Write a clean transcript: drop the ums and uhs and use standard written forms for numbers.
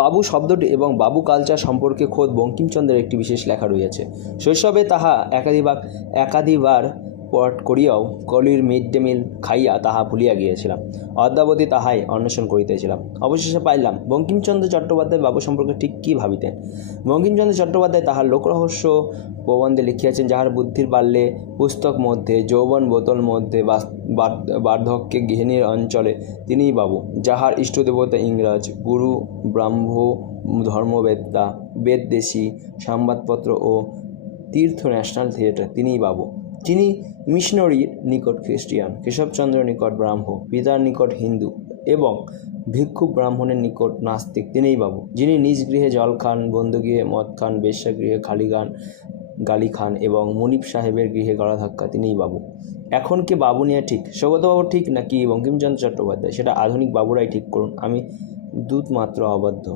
বাবু শব্দটি এবং বাবু কালচার সম্পর্কে খোদ বঙ্কিমচন্দ্রের একটি বিশেষ লেখা রয়েছে। শৈশবে তাহা একাধিবার পাঠ করিয়াও কলির মিড ডে মিল খাইয়া তাহা ভুলিয়া গিয়েছিলাম। অদ্যাবধি তাহাই অন্বেষণ করিতেছিলাম। অবশেষে পাইলাম বঙ্কিমচন্দ্র চট্টোপাধ্যায় বাবু সম্পর্কে ঠিক কী ভাবিতেন। বঙ্কিমচন্দ্র চট্টোপাধ্যায় তাহার লোকরহস্য প্রবন্ধে লিখিয়াছেন, যাহার বুদ্ধির বাল্যে পুস্তক মধ্যে, যৌবন বোতল মধ্যে, বার্ধক্যে গৃহিণীর অঞ্চলে তিনিই বাবু। যাহার ইষ্টদেবতা ইংরাজ, গুরু ব্রাহ্ম ধর্মবেত্তা, বেদদেশী, সংবাদপত্র ও তীর্থ ন্যাশনাল থিয়েটার তিনিই বাবু। যিনি মিশনারির নিকট খ্রিস্টিয়ান, কেশবচন্দ্র নিকট ব্রাহ্ম, পিতার নিকট হিন্দু এবং ভিক্ষু ব্রাহ্মণের নিকট নাস্তিক তিনিই বাবু। যিনি নিজ গৃহে জল খান, বন্ধুগৃহে মদ খান, বেশ্যাগৃহে গালি খান এবং মুনিপ সাহেবের গৃহে গলাধাক্কা তিনিই বাবু। এখন কে বাবু নিয়ে ঠিক? সৌগতবাবু ঠিক নাকি বঙ্কিমচন্দ্র চট্টোপাধ্যায়? সেটা আধুনিক বাবুরাই ঠিক করুন, আমি দূত মাত্র অবাধ্য।